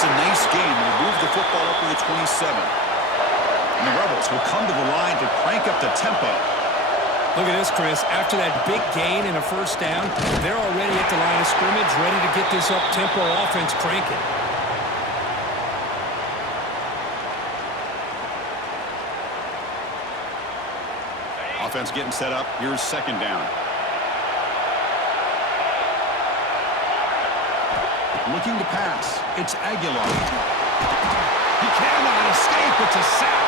That's a nice gain. They move the football up to the 27. And the Rebels will come to the line to crank up the tempo. Look at this, Chris. After that big gain and a first down, they're already at the line of scrimmage, ready to get this up-tempo offense cranking. Offense getting set up. Here's second down. Looking to pass. It's Aguilar. He cannot escape. It's a sack.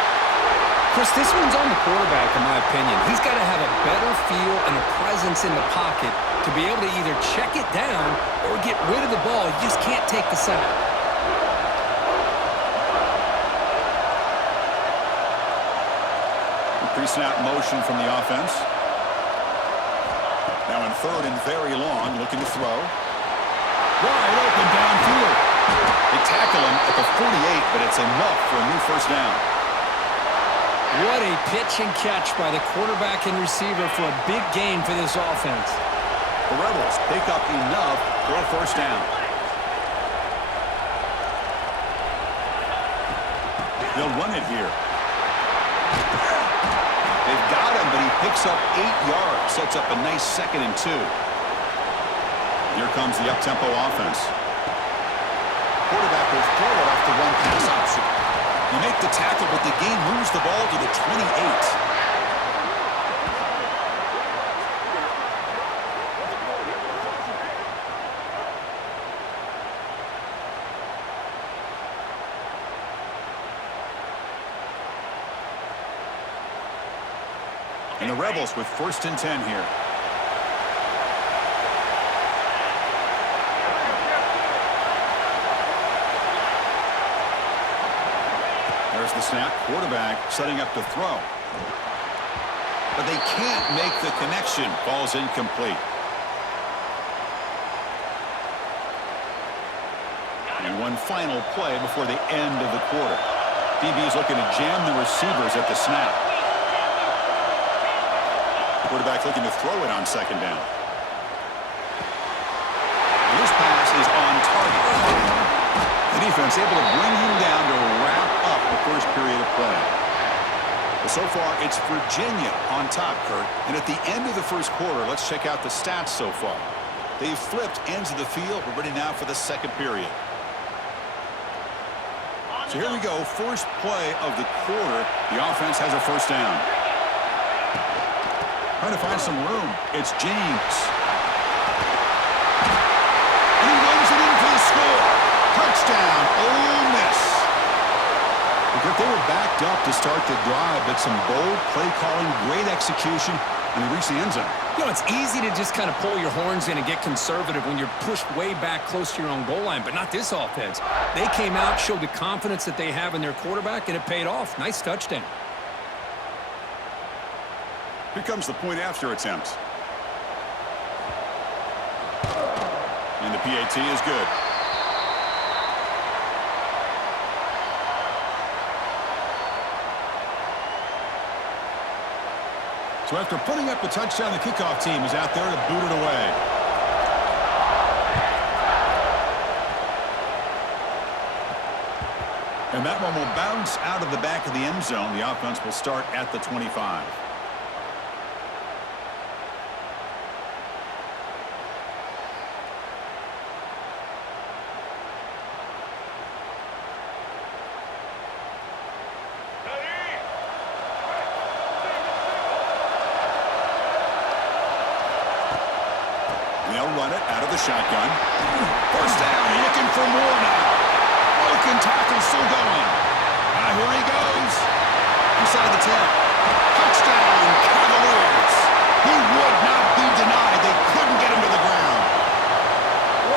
Chris, this one's on the quarterback, in my opinion. He's got to have a better feel and a presence in the pocket to be able to either check it down or get rid of the ball. You just can't take the sack. Pre-snap motion from the offense. Now in third and very long, looking to throw. Wide open downfield. They tackle him at the 48, but it's enough for a new first down. What a pitch and catch by the quarterback and receiver for a big gain for this offense. The Rebels pick up enough for a first down. They'll run it here. They've got him, but he picks up 8 yards. Sets up a nice 2nd and 2. Here comes the up-tempo offense. Quarterback will throw it off the run pass option. You make the tackle, but the gain moves the ball to the 28. And the Rebels with 1st and 10 here. There's the snap. Quarterback setting up to throw. But they can't make the connection. Ball's incomplete. And one final play before the end of the quarter. DB's looking to jam the receivers at the snap. Quarterback looking to throw it on 2nd down. And this pass is on target. The defense able to bring him down to wrap up the first period of play. But so far, it's Virginia on top, Kurt. And at the end of the first quarter, let's check out the stats so far. They've flipped ends of the field. We're ready now for the second period. So here we go. First play of the quarter. The offense has a first down. Trying to find some room. It's James. And he runs it in for the score. Touchdown, Ole Miss. Because they were backed up to start the drive, but some bold play calling, great execution, and they reached the end zone. You know, it's easy to just kind of pull your horns in and get conservative when you're pushed way back close to your own goal line, but not this offense. They came out, showed the confidence that they have in their quarterback, and it paid off. Nice touchdown. Here comes the point after attempt. And the PAT is good. So after putting up a touchdown, the kickoff team is out there to boot it away. And that one will bounce out of the back of the end zone. The offense will start at the 25. They'll run it out of the shotgun. First down, looking for more now. Broken tackle, still going. Here he goes. Inside the 10. Touchdown, Cavaliers. He would not be denied. They couldn't get him to the ground.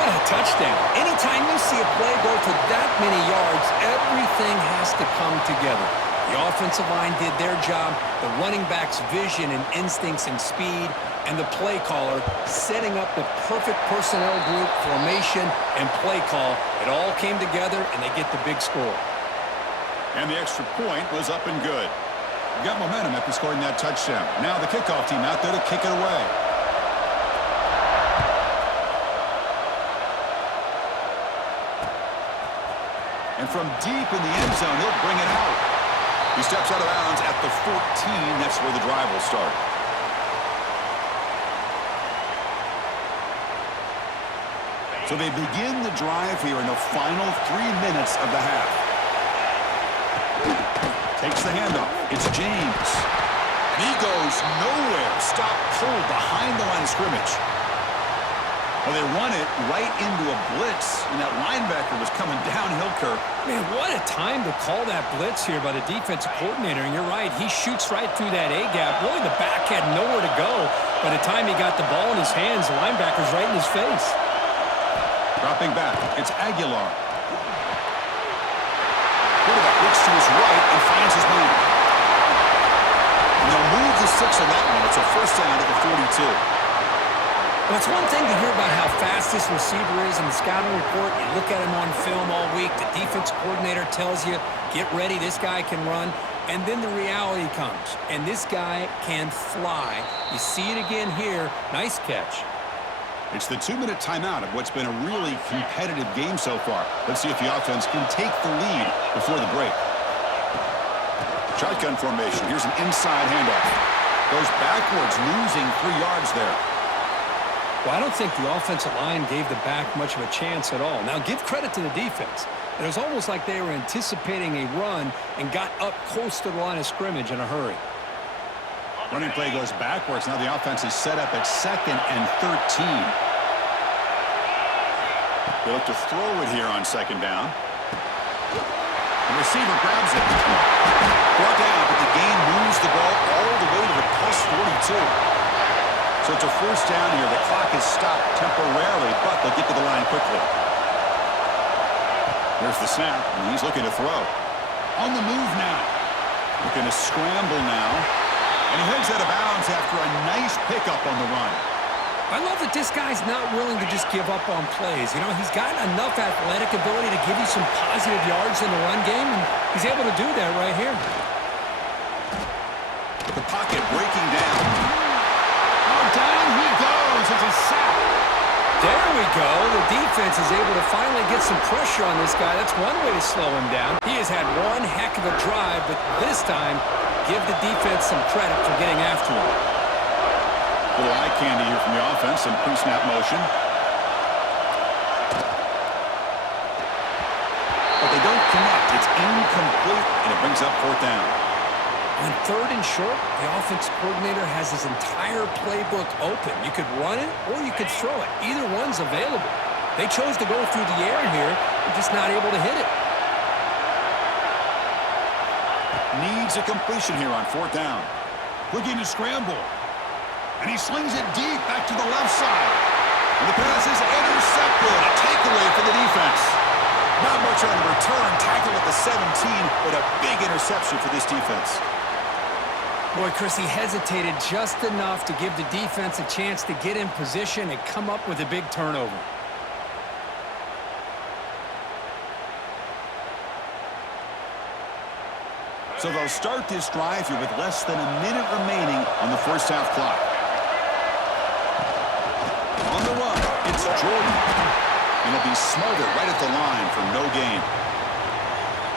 What a touchdown. Anytime you see a play go for that many yards, everything has to come together. The offensive line did their job, the running back's vision and instincts and speed, and the play caller setting up the perfect personnel group, formation, and play call. It all came together, and they get the big score. And the extra point was up and good. Got momentum after scoring that touchdown. Now the kickoff team out there to kick it away. And from deep in the end zone, he'll bring it out. He steps out of bounds at the 14. That's where the drive will start. So they begin the drive here in the final 3 minutes of the half. Takes the handoff. It's James. And he goes nowhere. Stop pulled behind the line of scrimmage. Well, they run it right into a blitz, and that linebacker was coming downhill, Kirk. Man, what a time to call that blitz here by the defensive coordinator. And you're right, he shoots right through that A-gap. Really, the back had nowhere to go. By the time he got the ball in his hands, the linebacker's right in his face. Dropping back, it's Aguilar. Quarterback looks to his right and finds his man. And they'll move the 6 on that one. It's a first down at the 42. Well, it's one thing to hear about how fast this receiver is in the scouting report. You look at him on film all week. The defense coordinator tells you, get ready, this guy can run. And then the reality comes, and this guy can fly. You see it again here. Nice catch. It's the 2-minute timeout of what's been a really competitive game so far. Let's see if the offense can take the lead before the break. Shotgun formation. Here's an inside handoff. Goes backwards, losing 3 yards there. Well, I don't think the offensive line gave the back much of a chance at all. Now, give credit to the defense. It was almost like they were anticipating a run and got up close to the line of scrimmage in a hurry. Running play goes backwards. Now the offense is set up at 2nd and 13. They look to throw it here on 2nd down. The receiver grabs it. Brought down, but the gain moves the ball all the way to the plus 42. So it's a first down here. The clock is stopped temporarily, but they'll get to the line quickly. There's the snap, and he's looking to throw. On the move now. Looking to scramble now. And he heads out of bounds after a nice pickup on the run. I love that this guy's not willing to just give up on plays. You know, he's got enough athletic ability to give you some positive yards in the run game, and he's able to do that right here. The pocket breaking down. Down he goes. It's a sack. There we go. The defense is able to finally get some pressure on this guy. That's one way to slow him down. He has had one heck of a drive, but this time, give the defense some credit for getting after him. Little eye candy here from the offense. Some pre-snap motion. But they don't connect. It's incomplete, and it brings up 4th down. On 3rd and short, the offense coordinator has his entire playbook open. You could run it or you could throw it. Either one's available. They chose to go through the air here. They're just not able to hit it. Needs a completion here on 4th down. Looking to scramble. And he slings it deep back to the left side. And the pass is intercepted. A takeaway for the defense. Not much on the return. Tackle at the 17, but a big interception for this defense. Boy, Chris, he hesitated just enough to give the defense a chance to get in position and come up with a big turnover. So they'll start this drive here with less than a minute remaining on the first half clock. On the run, it's Jordan. And he'll be smothered right at the line for no gain.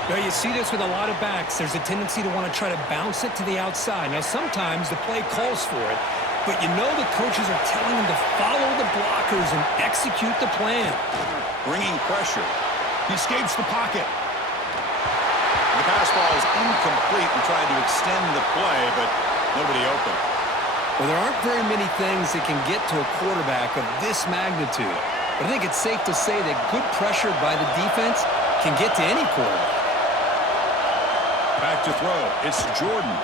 Now, you see this with a lot of backs. There's a tendency to want to try to bounce it to the outside. Now, sometimes the play calls for it, but you know the coaches are telling them to follow the blockers and execute the plan. Bringing pressure. He escapes the pocket. The pass ball is incomplete and tried to extend the play, but nobody open. Well, there aren't very many things that can get to a quarterback of this magnitude. But I think it's safe to say that good pressure by the defense can get to any quarterback. Back to throw. It's Jordan.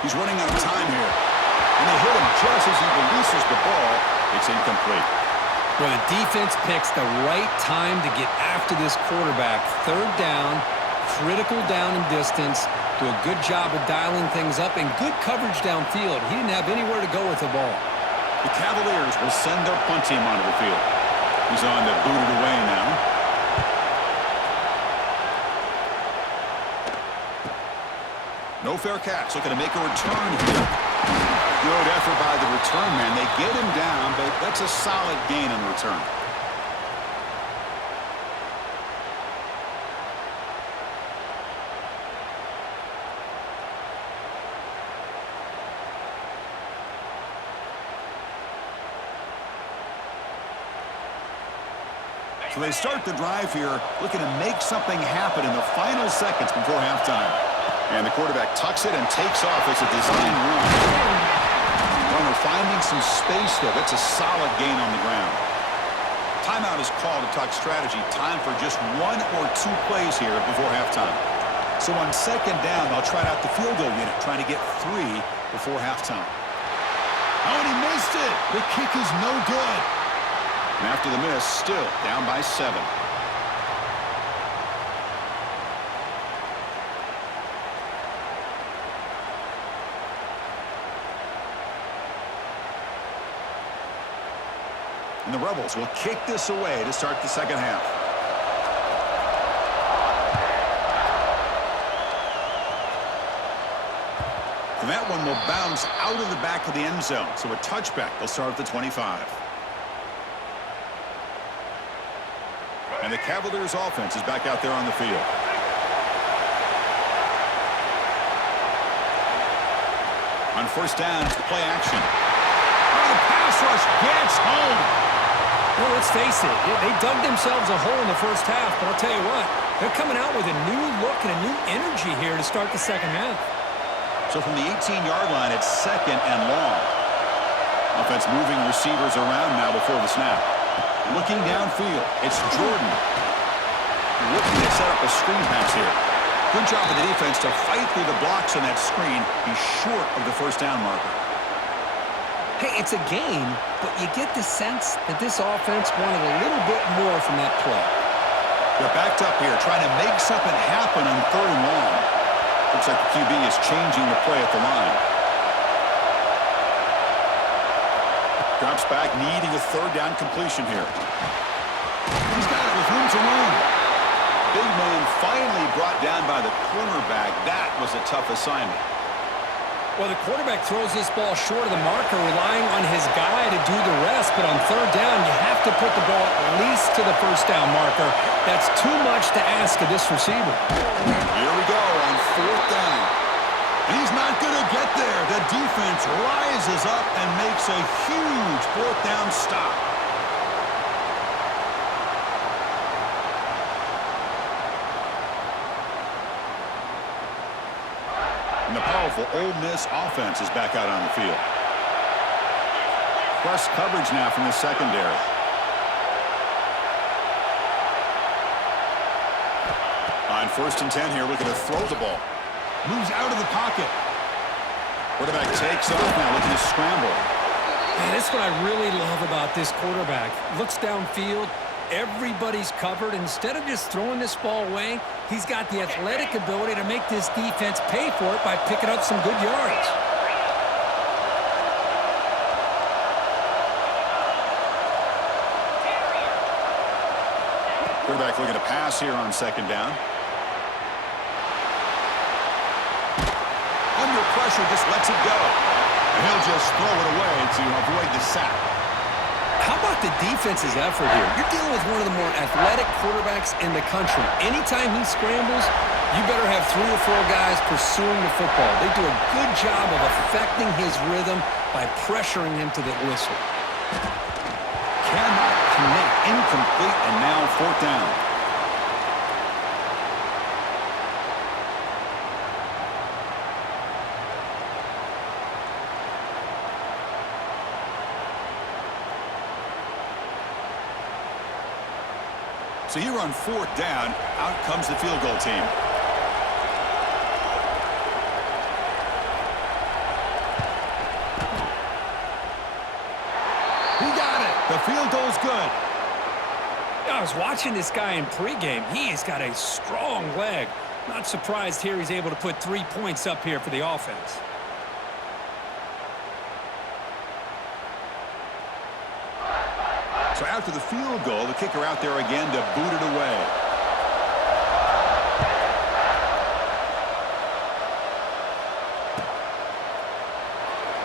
He's running out of time here. And they hit him just as he releases the ball. It's incomplete. Well, the defense picks the right time to get after this quarterback. 3rd down, critical down and distance. Do a good job of dialing things up and good coverage downfield. He didn't have anywhere to go with the ball. The Cavaliers will send their punt team onto the field. He's on to boot it away now. No fair catch. Looking to make a return here. Good effort by the return man. They get him down, but that's a solid gain on the return. So they start the drive here, looking to make something happen in the final seconds before halftime. And the quarterback tucks it and takes off. It's a design run. Runner finding some space there. That's a solid gain on the ground. Timeout is called to talk strategy. Time for just 1 or 2 plays here before halftime. So on second down, they'll try out the field goal unit, trying to get 3 before halftime. Oh, and he missed it. The kick is no good. And after the miss, still down by 7. And the Rebels will kick this away to start the second half. And that one will bounce out of the back of the end zone. So a touchback. They'll start at the 25. And the Cavaliers offense is back out there on the field. On first down, it's play action. Oh, the pass rush gets home. Well, let's face it, they dug themselves a hole in the first half, but I'll tell you what, they're coming out with a new look and a new energy here to start the second half. So from the 18-yard line, it's second and long. Offense moving receivers around now before the snap. Looking downfield, it's Jordan. Looking to set up a screen pass here. Good job of the defense to fight through the blocks on that screen. He's short of the first down marker. Hey, it's a game, but you get the sense that this offense wanted a little bit more from that play. They're backed up here, trying to make something happen on third and long. Looks like the QB is changing the play at the line. Drops back, needing a third down completion here. He's got it with room to run. Big man finally brought down by the cornerback. That was a tough assignment. Well, the quarterback throws this ball short of the marker, relying on his guy to do the rest. But on third down, you have to put the ball at least to the first down marker. That's too much to ask of this receiver. Here we go on fourth down. And he's not going to get there. The defense rises up and makes a huge fourth down stop. And the powerful Ole Miss offense is back out on the field. Plus coverage now from the secondary. On first and 10 here, looking to throw the ball. Moves out of the pocket. Quarterback takes off now, looking to scramble. Man, that's what I really love about this quarterback. Looks downfield. Everybody's covered. Instead of just throwing this ball away, he's got the athletic ability to make this defense pay for it by picking up some good yards. Quarterback looking to pass here on second down. Under pressure, just lets it go. And he'll just throw it away to avoid the sack. How about the defense's effort here? You're dealing with one of the more athletic quarterbacks in the country. Anytime he scrambles, you better have 3 or 4 guys pursuing the football. They do a good job of affecting his rhythm by pressuring him to the whistle. Cannot connect. Incomplete, and now fourth down. So here on fourth down, out comes the field goal team. He got it. The field goal's good. I was watching this guy in pregame. He has got a strong leg. Not surprised here he's able to put 3 points up here for the offense. So after the field goal, the kicker out there again to boot it away.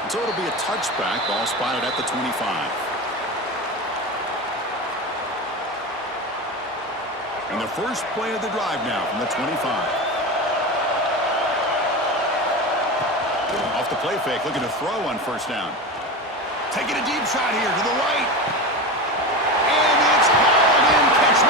So it'll be a touchback. Ball spotted at the 25. And the first play of the drive now from the 25. Off the play fake, looking to throw on first down. Taking a deep shot here to the right. And it's hauled in. Catch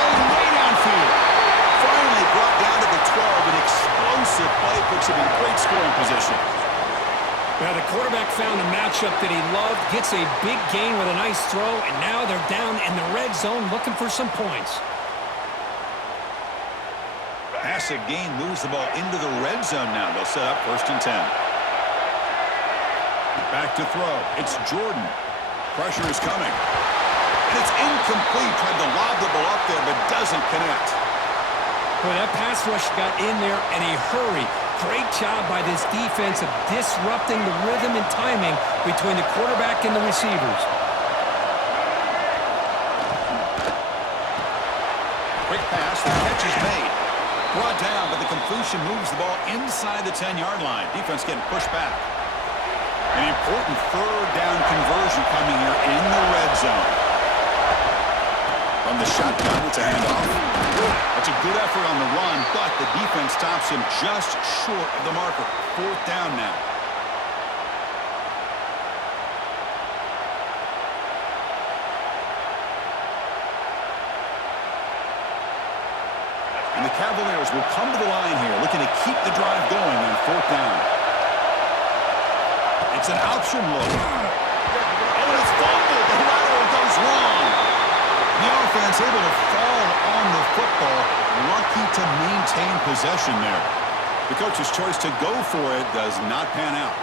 found a matchup that he loved, gets a big gain with a nice throw, and now they're down in the red zone looking for some points. Passive gain moves the ball into the red zone now. They'll set up 1st and 10. Back to throw. It's Jordan. Pressure is coming. And it's incomplete. Tried to lob the ball up there, but doesn't connect. Boy, that pass rush got in there in a hurry. Great job by this defense of disrupting the rhythm and timing between the quarterback and the receivers. Quick pass. The catch is made. Brought down, but the completion moves the ball inside the 10-yard line. Defense getting pushed back. An important 3rd down conversion coming here in the red zone. From the shotgun, it's a handoff. That's a good effort on the run, but the defense stops him just short of the marker. 4th down now. And the Cavaliers will come to the line here, looking to keep the drive going on 4th down. It's an option look. Oh, it's fumbled. The lateral goes long. The offense able to fall on the football. Lucky to maintain possession there. The coach's choice to go for it does not pan out.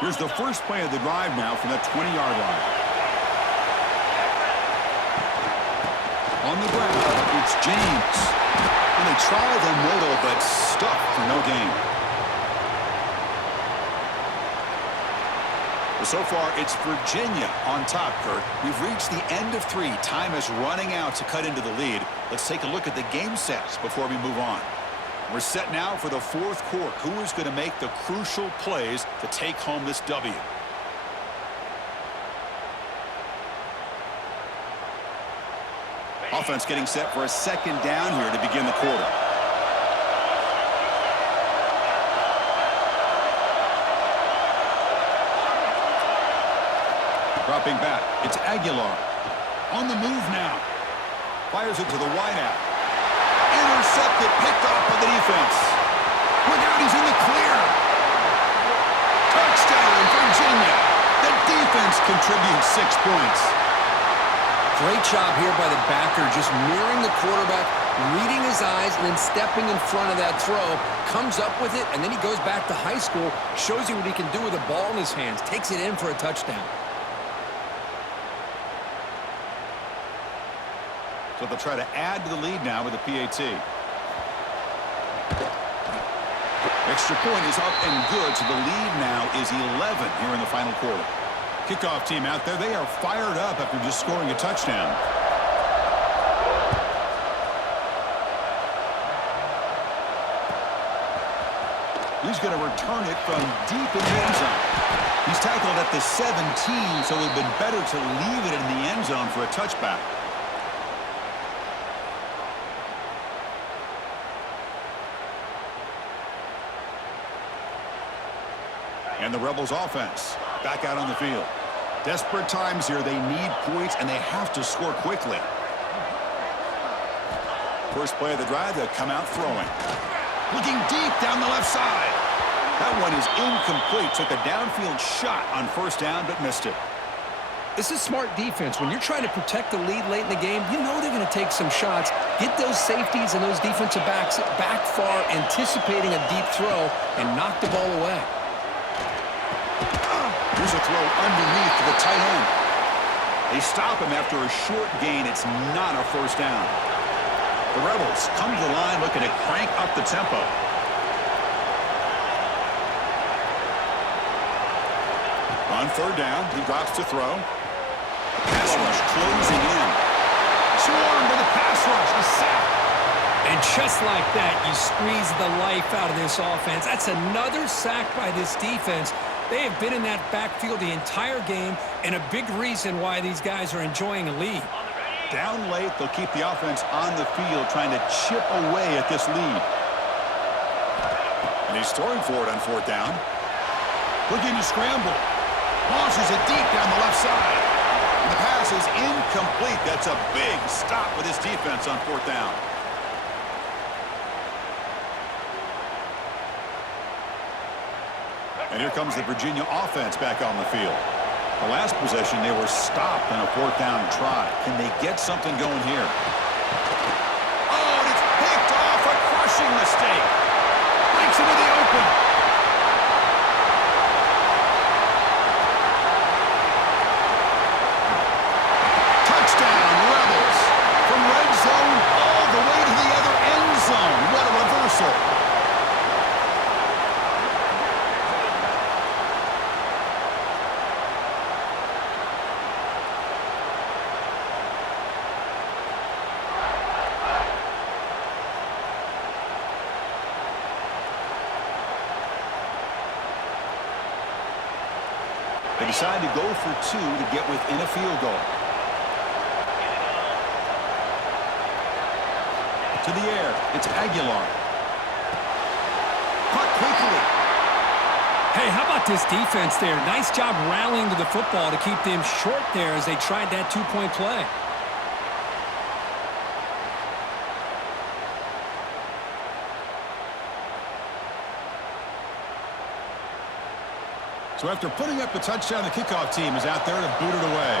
Here's the first play of the drive now from that 20-yard line. On the ground, it's James. And they try the middle, but stuck for no gain. Well, so far, it's Virginia on top, Kurt. We've reached the end of 3. Time is running out to cut into the lead. Let's take a look at the game sets before we move on. We're set now for the 4th quarter. Who is going to make the crucial plays to take home this W? Offense getting set for a 2nd down here to begin the quarter. Dropping back. It's Aguilar. On the move now. Fires it to the wideout. Intercepted, picked off by the defense. Look out, he's in the clear. Touchdown, Virginia. The defense contributes 6 points. Great job here by the backer, just mirroring the quarterback, reading his eyes, and then stepping in front of that throw. Comes up with it, and then he goes back to high school, shows you what he can do with the ball in his hands, takes it in for a touchdown. So they'll try to add to the lead now with a PAT. Extra point is up and good, so the lead now is 11 here in the final quarter. Kickoff team out there, they are fired up after just scoring a touchdown. He's going to return it from deep in the end zone. He's tackled at the 17, so it would have been better to leave it in the end zone for a touchback. And the Rebels offense back out on the field. Desperate times here. They need points, and they have to score quickly. First play of the drive, they'll come out throwing. Looking deep down the left side. That one is incomplete. Took a downfield shot on 1st down, but missed it. This is smart defense. When you're trying to protect the lead late in the game, you know they're going to take some shots. Get those safeties and those defensive backs back far, anticipating a deep throw, and knock the ball away. Here's a throw underneath to the tight end. They stop him after a short gain. It's not a 1st down. The Rebels come to the line looking to crank up the tempo. On 3rd down, he drops to throw. Pass rush closing in. Swarmed by the pass rush. The sack. And just like that, you squeeze the life out of this offense. That's another sack by this defense. They have been in that backfield the entire game, and a big reason why these guys are enjoying a lead. Down late, they'll keep the offense on the field, trying to chip away at this lead. And he's throwing for it on 4th down. Looking to scramble. Launches it deep down the left side. And the pass is incomplete. That's a big stop with his defense on fourth down. And here comes the Virginia offense back on the field. The last possession, they were stopped on a fourth down try. Can they get something going here? Oh, and it's picked off. A crushing mistake. Breaks into the open. Touchdown, Rebels. From red zone all the way to the other end zone. What a reversal. They decide to go for two to get within a field goal. To the air, it's Aguilar. Caught quickly. Hey, how about this defense there? Nice job rallying to the football to keep them short there as they tried that two-point play. So after putting up the touchdown, the kickoff team is out there to boot it away.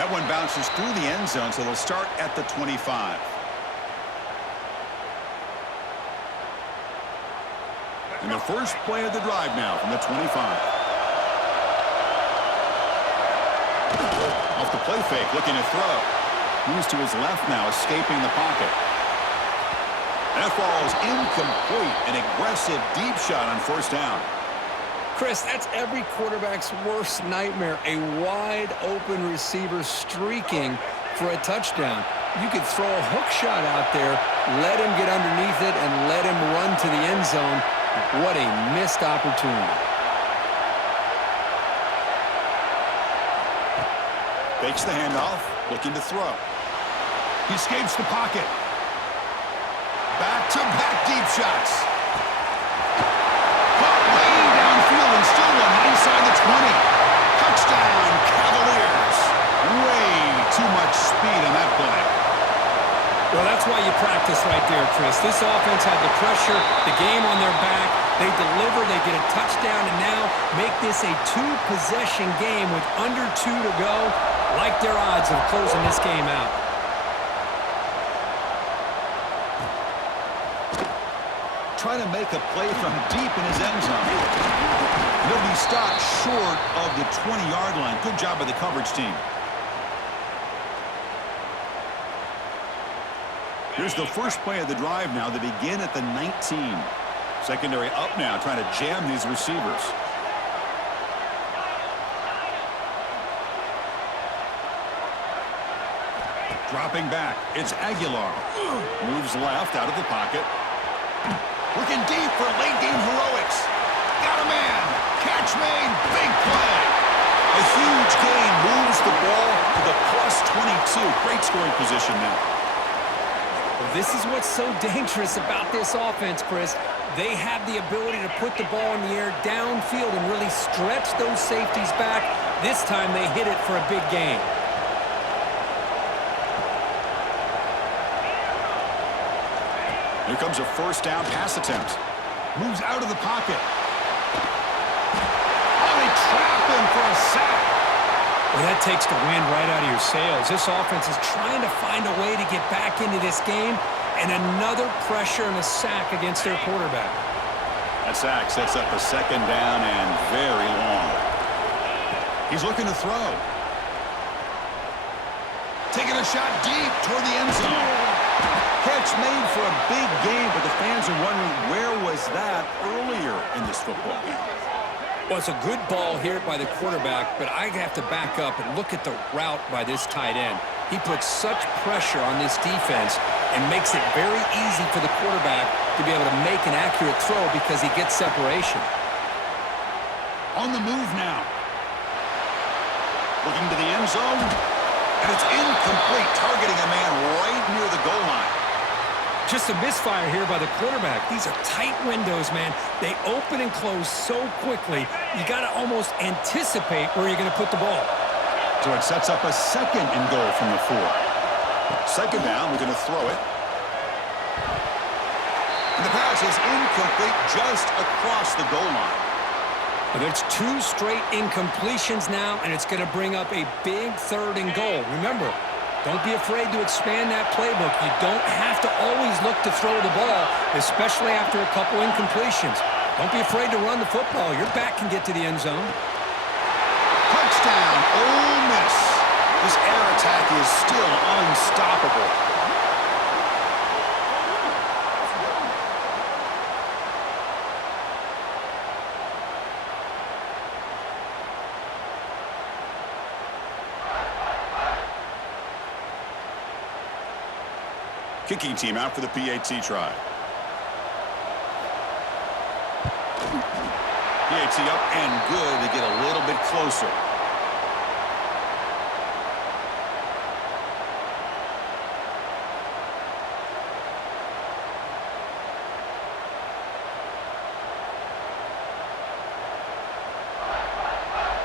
That one bounces through the end zone, so they'll start at the 25. And the first play of the drive now from the 25. Off the play fake, looking to throw. Moves to his left now, escaping the pocket. That falls incomplete. An aggressive deep shot on first down. Chris, that's every quarterback's worst nightmare. A wide-open receiver streaking for a touchdown. You could throw a hook shot out there, let him get underneath it, and let him run to the end zone. What a missed opportunity. Fakes the handoff, looking to throw. He escapes the pocket. Back-to-back deep shots. Caught way downfield and still one inside the 20. Touchdown, Cavaliers. Way too much speed on that play. Well, that's why you practice right there, Chris. This offense had the pressure, the game on their back. They deliver, they get a touchdown, and now make this a two-possession game with under 2 to go. Like their odds of closing this game out. Trying to make a play from deep in his end zone. He'll be stopped short of the 20-yard line. Good job by the coverage team. Here's the first play of the drive now. They begin at the 19. Secondary up now, trying to jam these receivers. Dropping back, it's Aguilar. Moves left out of the pocket. Looking deep for late-game heroics. Got a man. Catch made. Big play. A huge gain moves the ball to the +22. Great scoring position now. Well, this is what's so dangerous about this offense, Chris. They have the ability to put the ball in the air downfield and really stretch those safeties back. This time they hit it for a big gain. Here comes a first down pass attempt. Moves out of the pocket. Oh, they trap him for a sack. Well, that takes the wind right out of your sails. This offense is trying to find a way to get back into this game, and another pressure and a sack against their quarterback. That sack sets up a second down and very long. He's looking to throw. Taking a shot deep toward the end zone. Catch made for a big game, but the fans are wondering where was that earlier in this football game. Well, it's a good ball here by the quarterback, but I have to back up and look at the route by this tight end. He puts such pressure on this defense and makes it very easy for the quarterback to be able to make an accurate throw because he gets separation. On the move now. Looking to the end zone, and it's incomplete, targeting a man right near the goal line. Just a misfire here by the quarterback. These are tight windows, man. They open and close so quickly, you got to almost anticipate where you're going to put the ball. So it sets up a 2nd and goal from the 4. 2nd down, we're going to throw it. And the pass is incomplete just across the goal line. But it's 2 straight incompletions now, and it's going to bring up a big 3rd and goal. Remember, don't be afraid to expand that playbook. You don't have to always look to throw the ball, especially after a couple incompletions. Don't be afraid to run the football. Your back can get to the end zone. Touchdown, Ole Miss. This air attack is still unstoppable. Kicking team out for the PAT try. PAT up and good to get a little bit closer.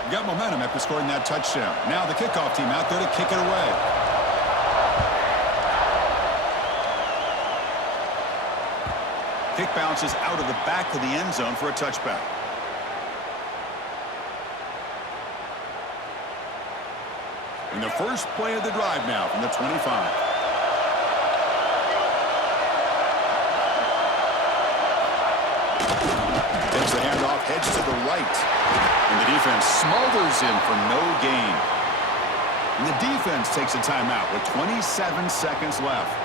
Got momentum after scoring that touchdown. Now the kickoff team out there to kick it away. Kick bounces out of the back of the end zone for a touchback. And the first play of the drive now from the 25. Takes the handoff, heads to the right. And the defense smothers him for no gain. And the defense takes a timeout with 27 seconds left.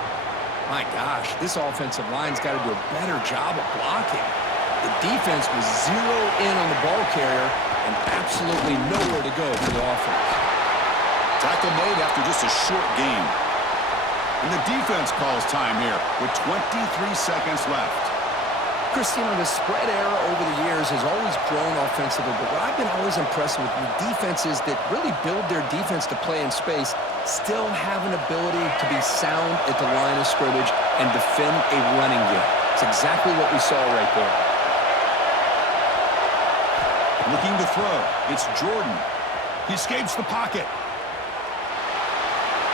My gosh, this offensive line's got to do a better job of blocking. The defense was zero in on the ball carrier and absolutely nowhere to go for the offense. Tackle made after just a short gain. And the defense calls time here with 23 seconds left. Christine, the spread era over the years has always grown offensively, but what I've been always impressed with defenses that really build their defense to play in space still have an ability to be sound at the line of scrimmage and defend a running game. It's exactly what we saw right there. Looking to throw. It's Jordan. He escapes the pocket.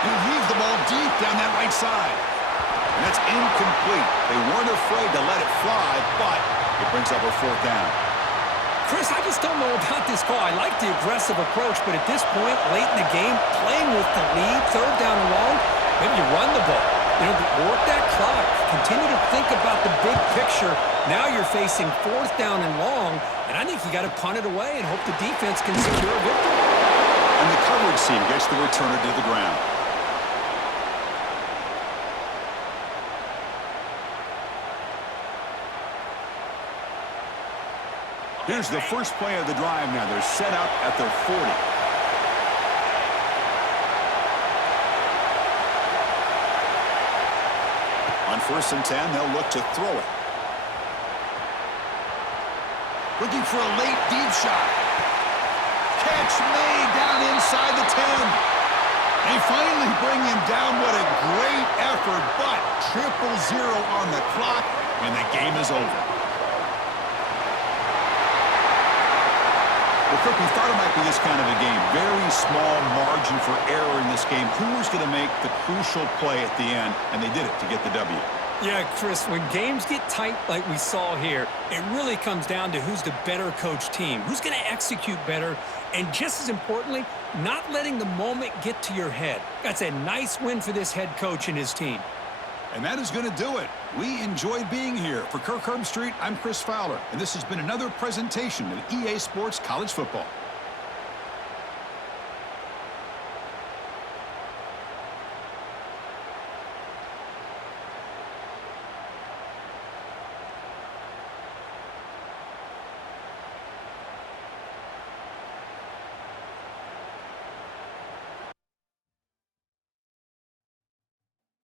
He heaves the ball deep down that right side. And that's incomplete. They weren't afraid to let it fly, but it brings up a 4th down. Chris, I just don't know about this call. I like the aggressive approach, but at this point, late in the game, playing with the lead, 3rd down and long, maybe you run the ball. You know, work that clock. Continue to think about the big picture. Now you're facing 4th down and long, and I think you got to punt it away and hope the defense can secure a victory. And the coverage team gets the returner to the ground. Here's the first play of the drive now. They're set up at their 40. On 1st and 10, they'll look to throw it. Looking for a late deep shot. Catch made down inside the 10. They finally bring him down. What a great effort, but 0-0 on the clock, and the game is over. Well, Kirk, we thought it might be this kind of a game. Very small margin for error in this game. Who was going to make the crucial play at the end? And they did it to get the W. Yeah, Chris, when games get tight like we saw here, it really comes down to who's the better coach team, who's going to execute better, and just as importantly, not letting the moment get to your head. That's a nice win for this head coach and his team. And that is going to do it. We enjoyed being here. For Kirk Herbstreit, I'm Chris Fowler, and this has been another presentation of EA Sports College Football.